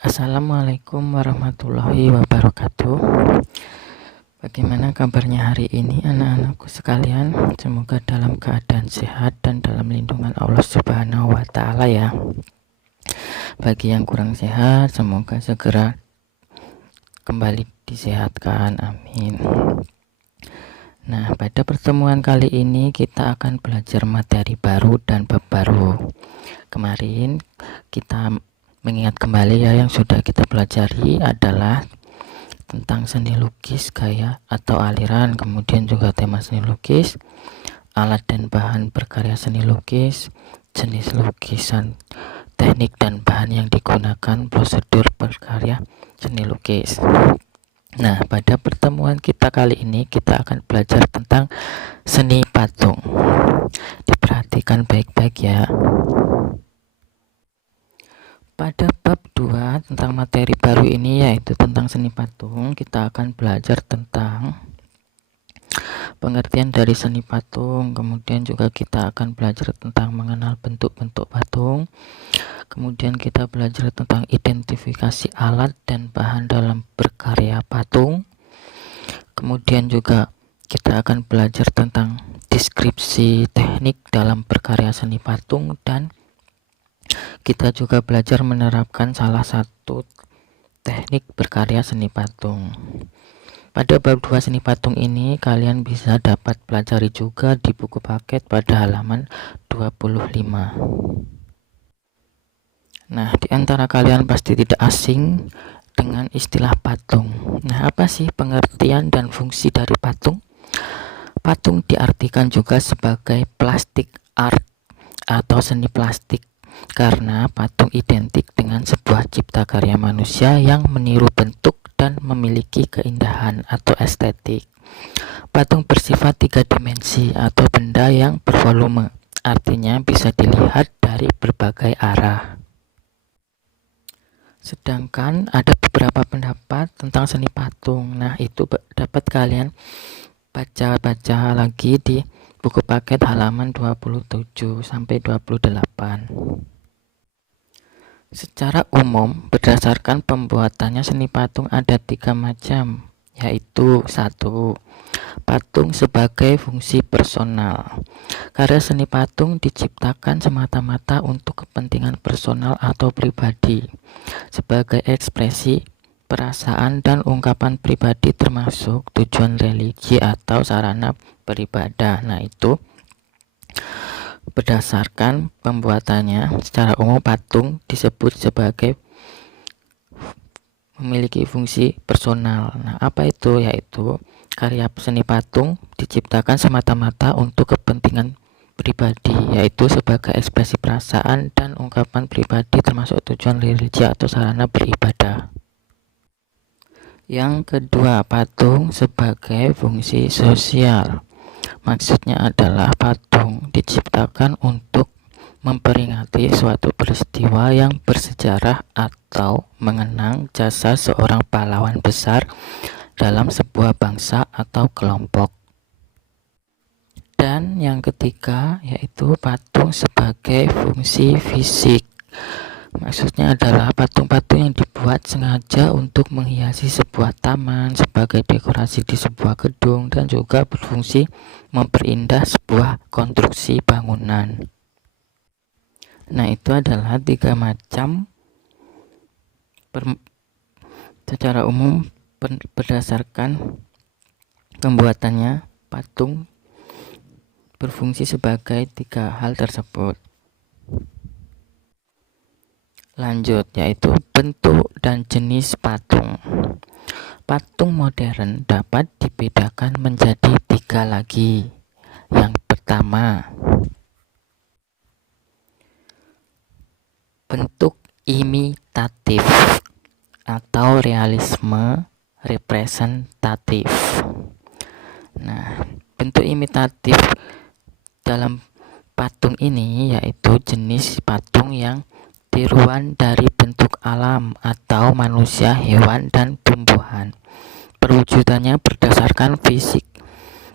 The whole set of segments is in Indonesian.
Assalamualaikum warahmatullahi wabarakatuh. Bagaimana kabarnya hari ini anak-anakku sekalian? Semoga dalam keadaan sehat dan dalam lindungan Allah Subhanahu wa Ta'ala ya. Bagi yang kurang sehat, semoga segera kembali disehatkan, amin. Nah, pada pertemuan kali ini kita akan belajar materi baru dan bab baru. Kemarin kita mengingat kembali ya, yang sudah kita pelajari adalah tentang seni lukis, gaya atau aliran, kemudian juga tema seni lukis, alat dan bahan berkarya seni lukis, jenis lukisan, teknik dan bahan yang digunakan, prosedur berkarya seni lukis. Nah, pada pertemuan kita kali ini kita akan belajar tentang seni patung. Diperhatikan baik-baik ya. Pada bab 2 tentang materi baru ini, yaitu tentang seni patung, kita akan belajar tentang pengertian dari seni patung, kemudian juga kita akan belajar tentang mengenal bentuk-bentuk patung, kemudian kita belajar tentang identifikasi alat dan bahan dalam berkarya patung, kemudian juga kita akan belajar tentang deskripsi teknik dalam berkarya seni patung, dan kita juga belajar menerapkan salah satu teknik berkarya seni patung. Pada bab 2 seni patung ini kalian bisa dapat pelajari juga di buku paket pada halaman 25. Nah, di antara kalian pasti tidak asing dengan istilah patung. Nah, apa sih pengertian dan fungsi dari patung? Patung diartikan juga sebagai plastik art atau seni plastik, karena patung identik dengan sebuah cipta karya manusia yang meniru bentuk dan memiliki keindahan atau estetik. Patung bersifat 3 dimensi atau benda yang bervolume, artinya bisa dilihat dari berbagai arah. Sedangkan ada beberapa pendapat tentang seni patung. Nah, itu dapat kalian baca-baca lagi di buku paket halaman 27 sampai 28. Secara umum, berdasarkan pembuatannya seni patung ada 3 macam, yaitu 1. Patung sebagai fungsi personal. Karya seni patung diciptakan semata-mata untuk kepentingan personal atau pribadi, sebagai ekspresi perasaan dan ungkapan pribadi, termasuk tujuan religi atau sarana beribadah. Nah, itu berdasarkan pembuatannya. Secara umum patung disebut sebagai memiliki fungsi personal. Nah, apa itu? Yaitu karya seni patung diciptakan semata-mata untuk kepentingan pribadi, yaitu sebagai ekspresi perasaan dan ungkapan pribadi, termasuk tujuan religi atau sarana beribadah. Yang kedua, patung sebagai fungsi sosial. Maksudnya adalah patung diciptakan untuk memperingati suatu peristiwa yang bersejarah atau mengenang jasa seorang pahlawan besar dalam sebuah bangsa atau kelompok. Dan yang ketiga, yaitu patung sebagai fungsi fisik. Maksudnya adalah patung-patung yang dibuat sengaja untuk menghiasi sebuah taman, sebagai dekorasi di sebuah gedung, dan juga berfungsi memperindah sebuah konstruksi bangunan. Nah, itu adalah 3 macam secara umum berdasarkan pembuatannya patung berfungsi sebagai 3 hal tersebut. Lanjut, yaitu bentuk dan jenis patung. Patung modern dapat dibedakan menjadi 3 lagi. Yang pertama, bentuk imitatif atau realisme representatif. Nah, bentuk imitatif dalam patung ini yaitu jenis patung yang tiruan dari bentuk alam atau manusia, hewan, dan tumbuhan. Perwujudannya berdasarkan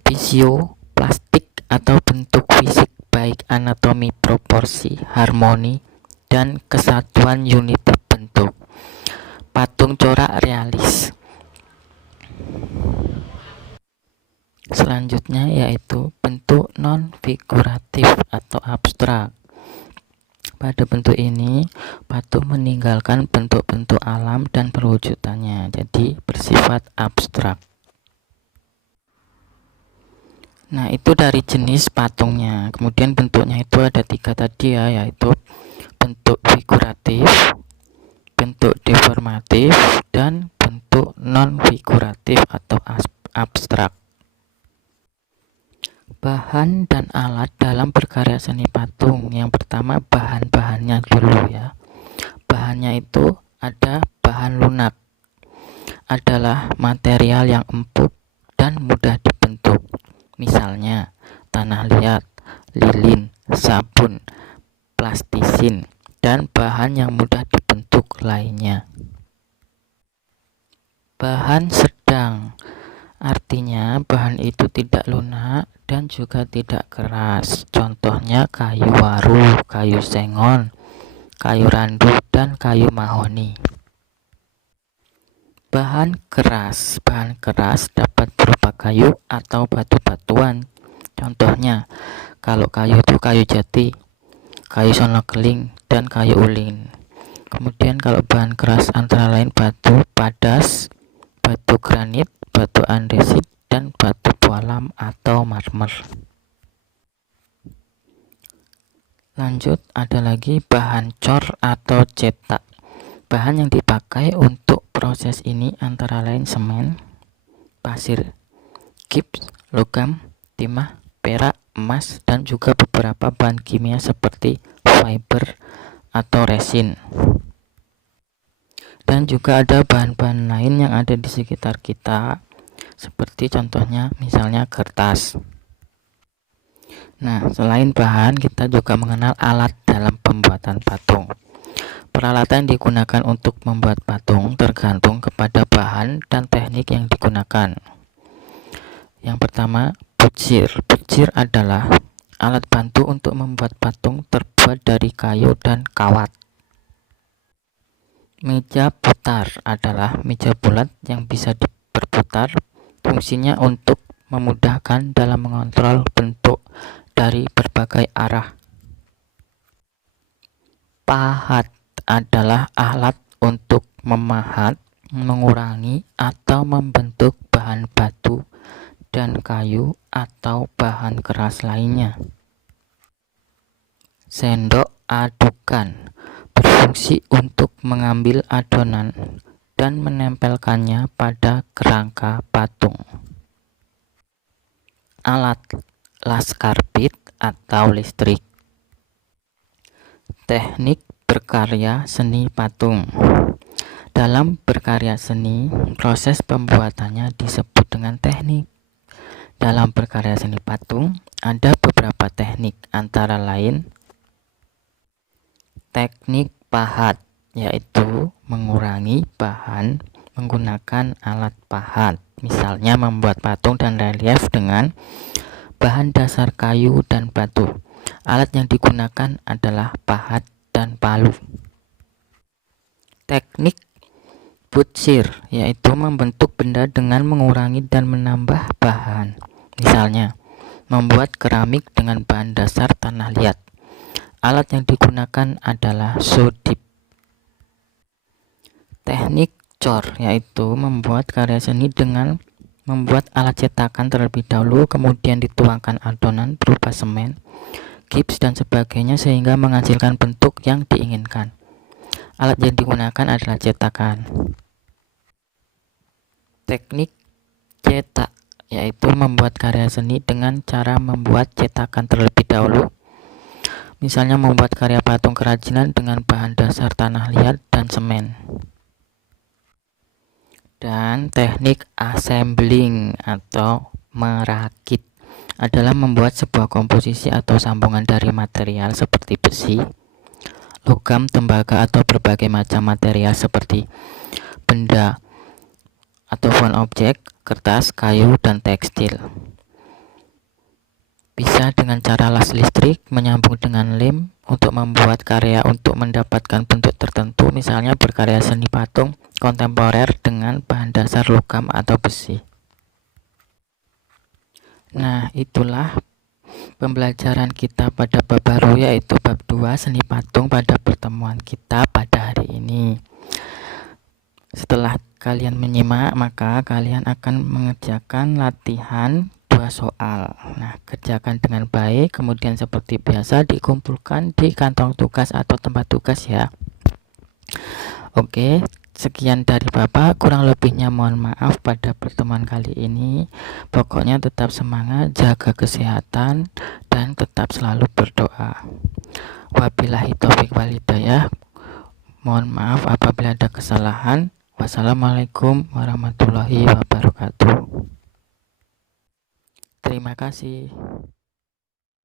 fisioplastik atau bentuk fisik, baik anatomi, proporsi, harmoni, dan kesatuan unit bentuk. corak realis. Selanjutnya yaitu bentuk non-figuratif atau abstrak. Pada bentuk ini, patung meninggalkan bentuk-bentuk alam dan perwujudannya, jadi bersifat abstrak. Nah, itu dari jenis patungnya. Kemudian bentuknya itu ada 3 tadi ya, yaitu bentuk figuratif, bentuk deformatif, dan bentuk non-figuratif atau abstrak. Bahan dan alat dalam berkarya seni patung. Yang pertama bahan-bahannya dulu ya. Bahannya itu ada bahan lunak, adalah material yang empuk dan mudah dibentuk. Misalnya tanah liat, lilin, sabun, plastisin, dan bahan yang mudah dibentuk lainnya. Bahan sedang, artinya bahan itu tidak lunak dan juga tidak keras. Contohnya kayu waru, kayu sengon, kayu randu, dan kayu mahoni. Bahan keras dapat berupa kayu atau batu-batuan. Contohnya kalau kayu itu kayu jati, kayu sonokeling, dan kayu ulin. Kemudian kalau bahan keras antara lain batu padas, batu granit, batu andesit, dan batu pualam atau marmer. Lanjut, ada lagi bahan cor atau cetak. Bahan yang dipakai untuk proses ini antara lain semen, pasir, gips, logam, timah, perak, emas, dan juga beberapa bahan kimia seperti fiber atau resin. Dan juga ada bahan-bahan lain yang ada di sekitar kita, seperti contohnya misalnya kertas. Nah, selain bahan, kita juga mengenal alat dalam pembuatan patung. Peralatan yang digunakan untuk membuat patung tergantung kepada bahan dan teknik yang digunakan. Yang pertama, butsir. Butsir adalah alat bantu untuk membuat patung terbuat dari kayu dan kawat. Meja putar adalah meja bulat yang bisa berputar. Fungsinya untuk memudahkan dalam mengontrol bentuk dari berbagai arah. Pahat adalah alat untuk memahat, mengurangi, atau membentuk bahan batu dan kayu atau bahan keras lainnya. Sendok adukan berfungsi untuk mengambil adonan dan menempelkannya pada kerangka patung. Alat las karbit atau listrik. Teknik berkarya seni patung. Dalam berkarya seni, proses pembuatannya disebut dengan teknik. Dalam berkarya seni patung, ada beberapa teknik, antara lain teknik pahat, yaitu mengurangi bahan menggunakan alat pahat. Misalnya membuat patung dan relief dengan bahan dasar kayu dan batu. Alat yang digunakan adalah pahat dan palu. Teknik butsir, yaitu membentuk benda dengan mengurangi dan menambah bahan. Misalnya membuat keramik dengan bahan dasar tanah liat. Alat yang digunakan adalah sodip. Teknik cor, yaitu membuat karya seni dengan membuat alat cetakan terlebih dahulu, kemudian dituangkan adonan berupa semen, gips, dan sebagainya sehingga menghasilkan bentuk yang diinginkan. Alat yang digunakan adalah cetakan. Teknik cetak, yaitu membuat karya seni dengan cara membuat cetakan terlebih dahulu. Misalnya membuat karya patung kerajinan dengan bahan dasar tanah liat dan semen. Dan teknik assembling atau merakit adalah membuat sebuah komposisi atau sambungan dari material seperti besi, logam, tembaga, atau berbagai macam material seperti benda atau found objek, kertas, kayu, dan tekstil. Bisa dengan cara las listrik, menyambung dengan lem untuk membuat karya untuk mendapatkan bentuk tertentu. Misalnya berkarya seni patung kontemporer dengan bahan dasar logam atau besi. Nah, itulah pembelajaran kita pada bab baru, yaitu bab 2 seni patung pada pertemuan kita pada hari ini. Setelah kalian menyimak, maka kalian akan mengerjakan latihan 2 soal. Nah, kerjakan dengan baik, kemudian seperti biasa dikumpulkan di kantong tugas atau tempat tugas ya. Oke, sekian dari Bapak, kurang lebihnya mohon maaf pada pertemuan kali ini. Pokoknya tetap semangat, jaga kesehatan, dan tetap selalu berdoa. Wabillahi taufik wal hidayah. Mohon maaf apabila ada kesalahan. Wassalamualaikum warahmatullahi wabarakatuh. Terima kasih.